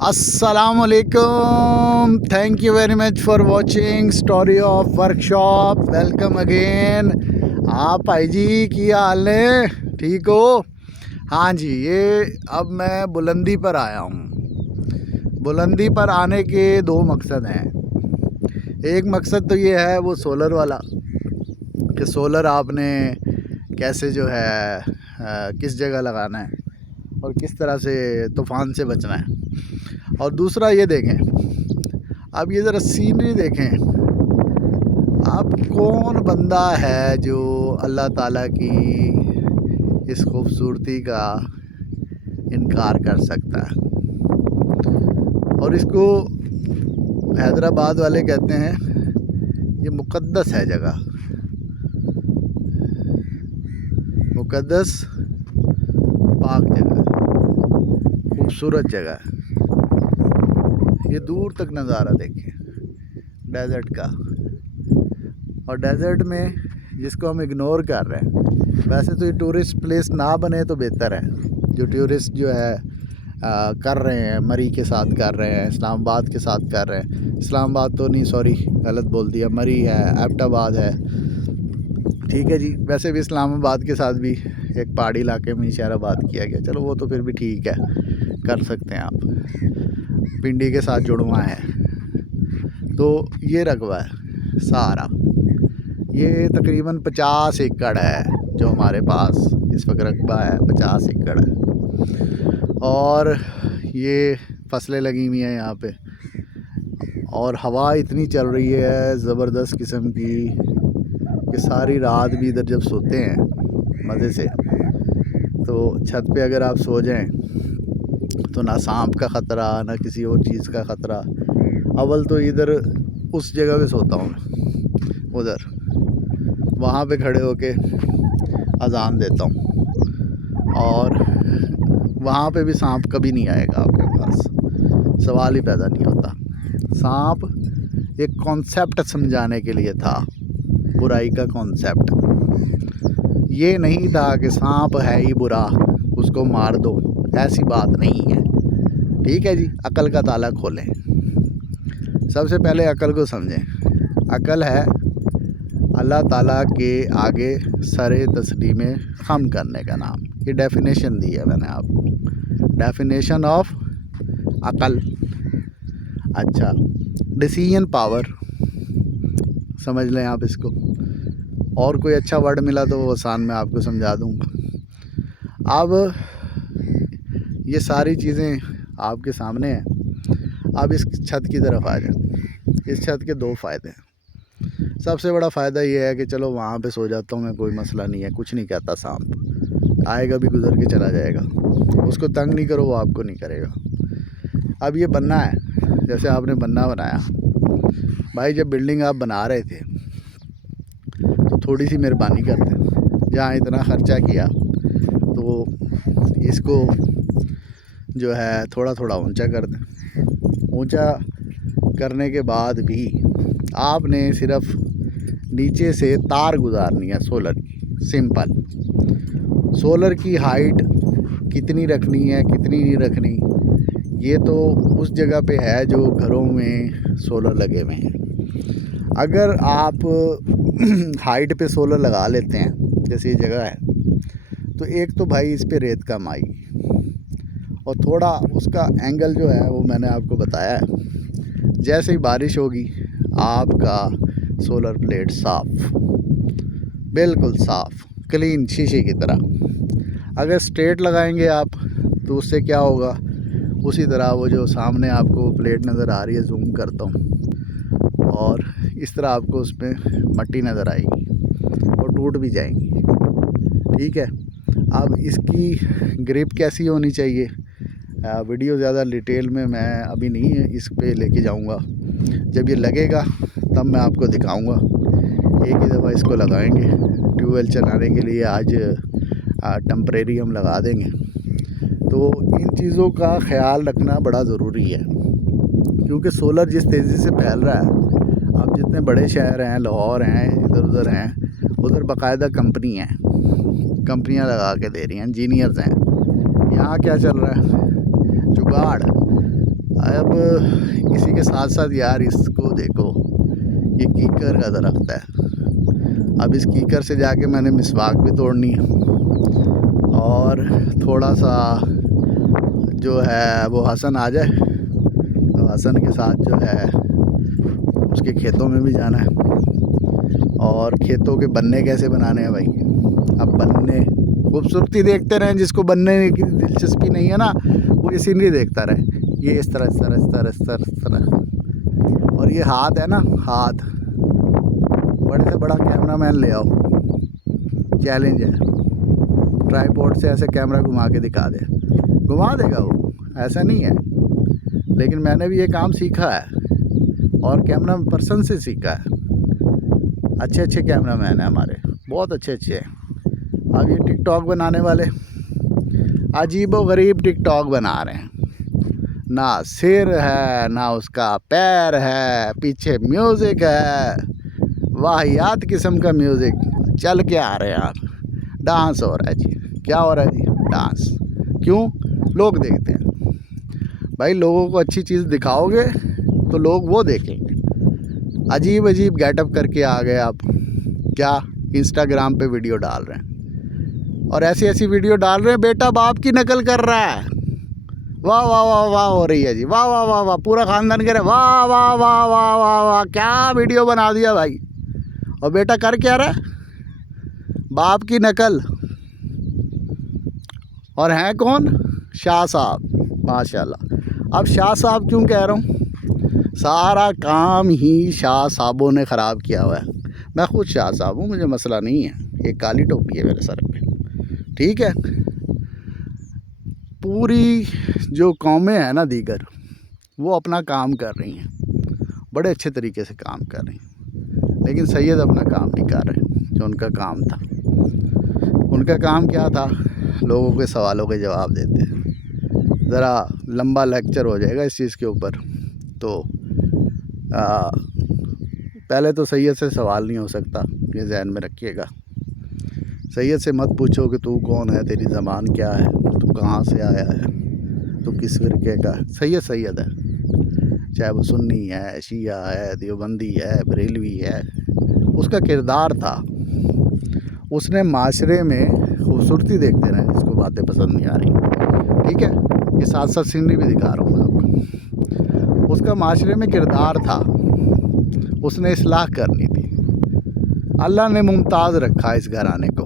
असलकुम, thank you very much for watching story of workshop. Welcome again. आप भाई जी की हाल ने, ठीक हो? हाँ जी, ये अब मैं बुलंदी पर आया हूँ। बुलंदी पर आने के दो मकसद हैं। एक मकसद तो ये है वो सोलर वाला, कि सोलर आपने कैसे जो है किस जगह लगाना है और किस तरह से तूफ़ान से बचना है। और दूसरा ये देखें, अब ये ज़रा सीनरी देखें। अब कौन बंदा है जो अल्लाह ताला की इस खूबसूरती का इनकार कर सकता है? और इसको हैदराबाद वाले कहते हैं ये मुक़द्दस है जगह, मुक़द्दस पाक जगह, खूबसूरत जगह। ये दूर तक नज़ारा देखें डेज़र्ट का। और डेज़र्ट में जिसको हम इग्नोर कर रहे हैं, वैसे तो ये टूरिस्ट प्लेस ना बने तो बेहतर है। जो टूरिस्ट जो है कर रहे हैं, मरी के साथ कर रहे हैं, इस्लामाबाद के साथ कर रहे हैं। इस्लामाबाद तो नहीं, सॉरी गलत बोल दिया, मरी है, एबटाबाद है, ठीक है जी। वैसे भी इस्लामाबाद के साथ भी एक पहाड़ी इलाके में शहराबाद किया गया, चलो वो तो फिर भी ठीक है, कर सकते हैं आप। पिंडी के साथ जुड़वा है। तो ये रकबा है सारा, ये तकरीबन 50 एकड़ है जो हमारे पास इस वक्त रकबा है। 50 एकड़ है और ये फसलें लगी हुई हैं यहाँ पे। और हवा इतनी चल रही है ज़बरदस्त किस्म की कि सारी रात भी इधर जब सोते हैं मज़े से, तो छत पे अगर आप सो जाएं तो ना सांप का ख़तरा, ना किसी और चीज़ का ख़तरा। अव्वल तो इधर उस जगह पे सोता हूँ मैं, उधर वहाँ पे खड़े होके अजान देता हूँ, और वहाँ पे भी सांप कभी नहीं आएगा आपके पास, सवाल ही पैदा नहीं होता। सांप एक कॉन्सेप्ट समझाने के लिए था, बुराई का कॉन्सेप्ट। ये नहीं था कि सांप है ही बुरा, उसको मार दो, ऐसी बात नहीं है, ठीक है जी। अकल का ताला खोलें, सबसे पहले अकल को समझें। अकल है अल्लाह ताला के आगे सरे तस्लीमें खम करने का नाम। ये डेफिनेशन दी है मैंने आपको, डेफिनेशन ऑफ अकल। अच्छा, डिसीजन पावर समझ लें आप इसको। और कोई अच्छा वर्ड मिला तो वो आसान मैं आपको समझा दूँगा। अब ये सारी चीज़ें आपके सामने हैं। अब इस छत की तरफ आ जाएं। इस छत के दो फ़ायदे हैं। सबसे बड़ा फ़ायदा ये है कि चलो वहाँ पे सो जाता हूँ मैं, कोई मसला नहीं है, कुछ नहीं कहता सांप, आएगा भी गुज़र के चला जाएगा। उसको तंग नहीं करो, वो आपको नहीं करेगा। अब ये बन्ना है, जैसे आपने बन्ना बनाया भाई, जब बिल्डिंग आप बना रहे थे तो थोड़ी सी मेहरबानी करते, जहाँ इतना ख़र्चा किया तो इसको जो है थोड़ा थोड़ा ऊंचा कर दें। ऊंचा करने के बाद भी आपने सिर्फ नीचे से तार गुजारनी है सोलर की, सिंपल। सोलर की हाइट कितनी रखनी है कितनी नहीं रखनी, ये तो उस जगह पे है जो घरों में सोलर लगे हुए हैं। अगर आप हाइट पे सोलर लगा लेते हैं, जैसे ये जगह है, तो एक तो भाई इस पे रेत कम आएगी, और थोड़ा उसका एंगल जो है वो मैंने आपको बताया है। जैसे ही बारिश होगी आपका सोलर प्लेट साफ़, बिल्कुल साफ़ क्लीन शीशे की तरह। अगर स्ट्रेट लगाएंगे आप तो उससे क्या होगा, उसी तरह वो जो सामने आपको प्लेट नज़र आ रही है, जूम करता हूँ, और इस तरह आपको उसमें मट्टी नज़र आएगी और टूट भी जाएंगी, ठीक है। अब इसकी ग्रिप कैसी होनी चाहिए, वीडियो ज़्यादा डिटेल में मैं अभी नहीं इस पे लेके जाऊंगा। जब ये लगेगा तब मैं आपको दिखाऊंगा। एक ही दफ़ा इसको लगाएंगे, ट्यूबवेल चलाने के लिए आज टेम्परेरी हम लगा देंगे। तो इन चीज़ों का ख्याल रखना बड़ा ज़रूरी है, क्योंकि सोलर जिस तेज़ी से फैल रहा है, अब जितने बड़े शहर हैं, लाहौर हैं, इधर उधर हैं, उधर बाकायदा कंपनी हैं, कंपनियां लगा के दे रही हैं, इंजीनियर्स हैं। यहाँ क्या चल रहा है, जुगाड़। अब इसी के साथ साथ यार इसको देखो, ये कीकर का दरख्त है। अब इस कीकर से जाके मैंने मिसवाक भी तोड़नी है और थोड़ा सा जो है वो हसन आ जाए तो हसन के साथ जो है उसके खेतों में भी जाना है। और खेतों के बन्ने कैसे बनाने हैं भाई, अब बन्ने खूबसूरती देखते रहें, जिसको बनने की दिलचस्पी नहीं है ना वो ये सीनरी देखता रहे। ये इस तरह इस तरह इस तरह इस तरह इस तरह। और ये हाथ है ना, हाथ बड़े से बड़ा कैमरामैन ले आओ, चैलेंज है। ट्राईपॉड से ऐसे कैमरा घुमा के दिखा दे, घुमा देगा वो, ऐसा नहीं है। लेकिन मैंने भी ये काम सीखा है और कैमरा पर्सन से सीखा है। अच्छे अच्छे कैमरामैन हैं हमारे, बहुत अच्छे अच्छे हैं। अब ये टिकटॉक बनाने वाले अजीबो गरीब टिकटॉक बना रहे हैं, ना सिर है ना उसका पैर है, पीछे म्यूज़िक है, वाहियात किस्म का म्यूज़िक चल के आ रहे हैं यार। डांस हो रहा है जी, क्या हो रहा है जी, डांस। क्यों? लोग देखते हैं भाई, लोगों को अच्छी चीज़ दिखाओगे तो लोग वो देखेंगे। अजीब अजीब गेटअप करके आ गए आप, क्या इंस्टाग्राम पे वीडियो डाल रहे हैं और ऐसी ऐसी वीडियो डाल रहे हैं, बेटा बाप की नकल कर रहा है। वाह वाह वाह वाह हो रही है जी, वाह वाह वाह वाह, पूरा ख़ानदान कह रहे वाह वाह वाह वाह वाह वाह, क्या वीडियो बना दिया भाई। और बेटा कर क्या रहा है, बाप की नकल। और हैं कौन? शाह साहब, माशाल्लाह। अब शाह साहब क्यों कह रहा हूँ, सारा काम ही शाह साहबों ने ख़राब किया हुआ है। मैं खुद शाह साहब हूँ, मुझे मसला नहीं है, एक काली टोपी है मेरे सर पे, ठीक है। पूरी जो कौमें हैं ना दीगर, वो अपना काम कर रही हैं, बड़े अच्छे तरीके से काम कर रही हैं। लेकिन सैयद अपना काम नहीं कर रहे जो उनका काम था। उनका काम क्या था? लोगों के सवालों के जवाब देते हैं। ज़रा लंबा लेक्चर हो जाएगा इस चीज़ के ऊपर, तो पहले तो सैयद से सवाल नहीं हो सकता, ये ज़हन में रखिएगा। सैयद से मत पूछो कि तू कौन है, तेरी ज़बान क्या है, तू कहाँ से आया है, तू किस फ़िरके का है। सैयद सैयद है, चाहे वो सुन्नी है, शिया है, देवबंदी है, बरेलवी है। उसका किरदार था, उसने माशरे में खूबसूरती देखते रहे, जिसको बातें पसंद नहीं आ रही, ठीक है। ये साथ साथ सीनरी भी दिखा रहा हूँ मैं आपको। उसका माशरे में किरदार था, उसने इस्लाह करनी थी। अल्लाह ने मुमताज़ रखा इस घराने को,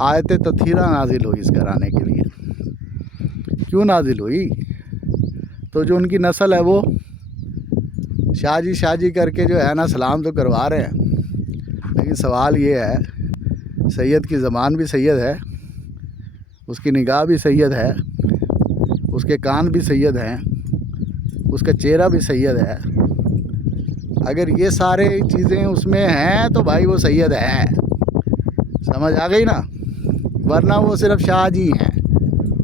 आयत तथीरा नाजिल हुई इस घराने के लिए। क्यों नाजिल हुई? तो जो उनकी नस्ल है वो शाजी करके जो है ना सलाम तो करवा रहे हैं। लेकिन सवाल ये है, सैयद की ज़बान भी सैयद है, उसकी निगाह भी सैयद है, उसके कान भी सैयद हैं, उसका चेहरा भी सैयद है। अगर ये सारे चीज़ें उसमें हैं तो भाई वो सैयद है, समझ आ गई ना। वरना वो सिर्फ शाहजी हैं,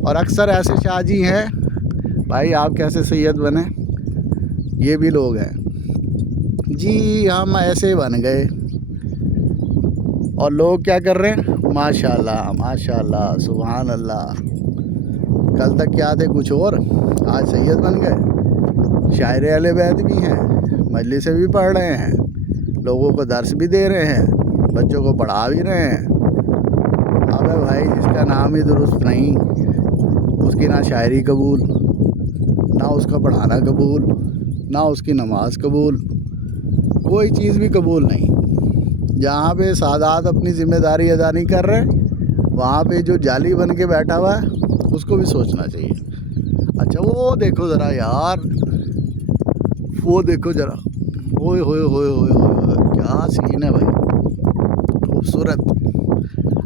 और अक्सर ऐसे शाहजी हैं भाई, आप कैसे सैयद बने, ये भी लोग हैं जी, हम ऐसे बन गए। और लोग क्या कर रहे हैं, माशाल्लाह माशाल्लाह सुभान अल्लाह। कल तक क्या थे कुछ और, आज सैयद बन गए। शायर अहले बैत भी हैं, मजलिसें भी पढ़ रहे हैं, लोगों को दर्स भी दे रहे हैं, बच्चों को पढ़ा भी रहे हैं। अबे भाई, जिसका नाम ही दुरुस्त नहीं, उसकी ना शायरी कबूल, ना उसका पढ़ाना कबूल, ना उसकी नमाज कबूल, कोई चीज़ भी कबूल नहीं। जहाँ पे सादात अपनी ज़िम्मेदारी अदा नहीं कर रहे, वहाँ पे जो जाली बन के बैठा हुआ है उसको भी सोचना चाहिए। अच्छा वो देखो ज़रा यार, वो देखो ज़रा, ओए होए होए होए होए, क्या सीन है भाई, खूबसूरत।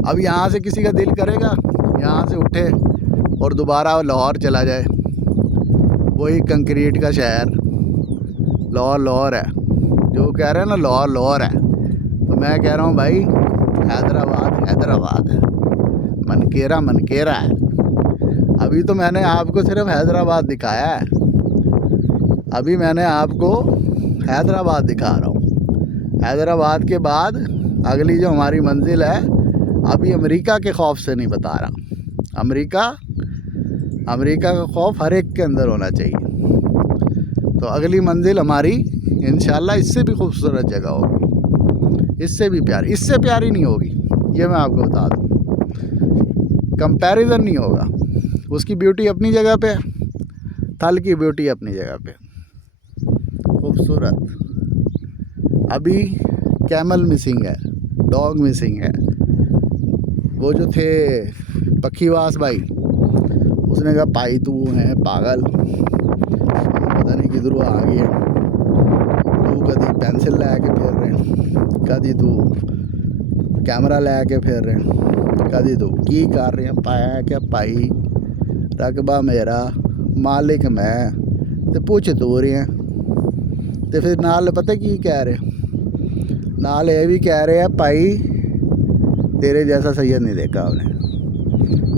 अब यहाँ से किसी का दिल करेगा यहाँ से उठे और दोबारा लाहौर चला जाए, वही कंक्रीट का शहर लाहौर है, जो कह रहे हैं ना लाहौर है। तो मैं कह रहा हूँ भाई, हैदराबाद है, मनकेरा है। अभी तो मैंने आपको सिर्फ हैदराबाद दिखाया है, अभी मैंने आपको हैदराबाद दिखा रहा हूँ। हैदराबाद के बाद अगली जो हमारी मंजिल है, अभी अमेरिका के खौफ से नहीं बता रहा। अमेरिका अमेरिका का खौफ हर एक के अंदर होना चाहिए। तो अगली मंजिल हमारी इंशाल्लाह इससे भी खूबसूरत जगह होगी, इससे भी प्यारी, इससे प्यारी नहीं होगी, ये मैं आपको बता दूँ। कंपैरिजन नहीं होगा। उसकी ब्यूटी अपनी जगह पे, थल की ब्यूटी अपनी जगह पे खूबसूरत। अभी कैमल मिसिंग है, डॉग मिसिंग है। वो जो थे पखीवास भाई, उसने कहा भाई तू है पागल, पता नहीं किधरों आ गया, तू कभी पेंसिल लैके फिर रहे, कभी तू कैमरा लैके फिर रहे, कभी तू की कर रहे हैं। पाया क्या भाई, रकबा मेरा, मालिक मैं, तो पूछ तू रहे हैं। तो फिर नाल पता की कह रहे, नाल ये भी कह रहे हैं भाई तेरे जैसा सैयद नहीं देखा उन्हें।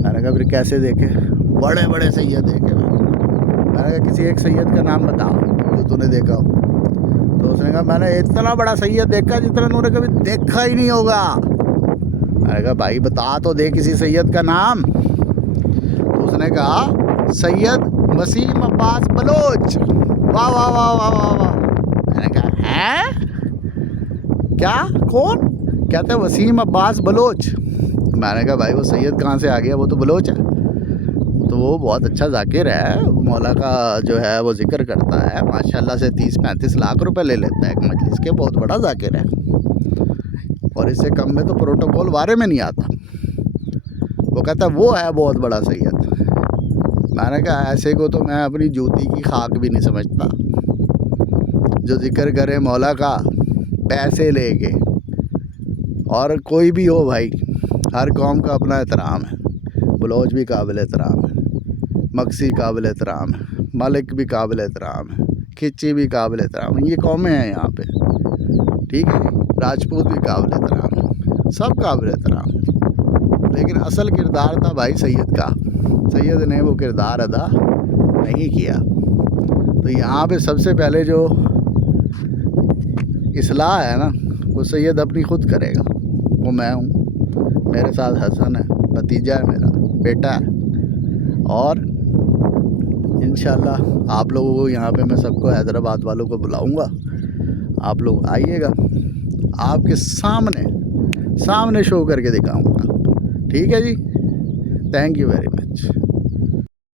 मैंने कहा फिर कैसे देखे? बड़े बड़े सैयद देखे। मैंने कहा किसी एक सैयद का नाम बता जो तूने देखा हो। तो उसने कहा मैंने इतना बड़ा सैयद देखा जितना तूने कभी देखा ही नहीं होगा। मैंने कहा भाई बता तो दे किसी सैयद का नाम। तो उसने कहा सैयद वसीम अब्बास बलोच। वाह वाह वाह वाह वाह वाह। मैंने कहा हैं क्या, कौन? कहते वसीम अब्बास बलोच। मैंने कहा भाई वो सैयद कहाँ से आ गया, वो तो बलोच है। तो वो बहुत अच्छा जाकिर है, मौला का जो है वो जिक्र करता है, माशाल्लाह से 30-35 लाख रुपए ले लेता है एक मजलिस के, बहुत बड़ा जाकिर है। और इससे कम में तो प्रोटोकॉल बारे में नहीं आता। वो कहता वो है बहुत बड़ा सैयद। मैंने कहा ऐसे को तो मैं अपनी जूती की खाक भी नहीं समझता, जो जिक्र करे मौला का पैसे लेके। और कोई भी हो भाई, हर कौम का अपना एहतराम है। बलोच भी काबिल एहतराम है, मक्सी काबिल एहतराम है, मलिक भी काबिल एहतराम है, खिच्ची भी काबिल एहतराम है। ये कौमें हैं यहाँ पे, ठीक है। राजपूत भी काबिल एहतराम है, सब काबिल एहतराम है। लेकिन असल किरदार था भाई सैयद का, सैयद ने वो किरदार अदा नहीं किया। तो यहाँ पे सबसे पहले जो इस्लाह है ना, वो सैयद अपनी खुद करेगा। वो मैं हूँ, मेरे साथ हसन है, भतीजा है मेरा, बेटा है। और इंशाल्लाह आप लोगों को यहाँ पे मैं सबको हैदराबाद वालों को बुलाऊँगा, आप लोग आइएगा, आपके सामने शो करके दिखाऊँगा। ठीक है जी, थैंक यू वेरी मच।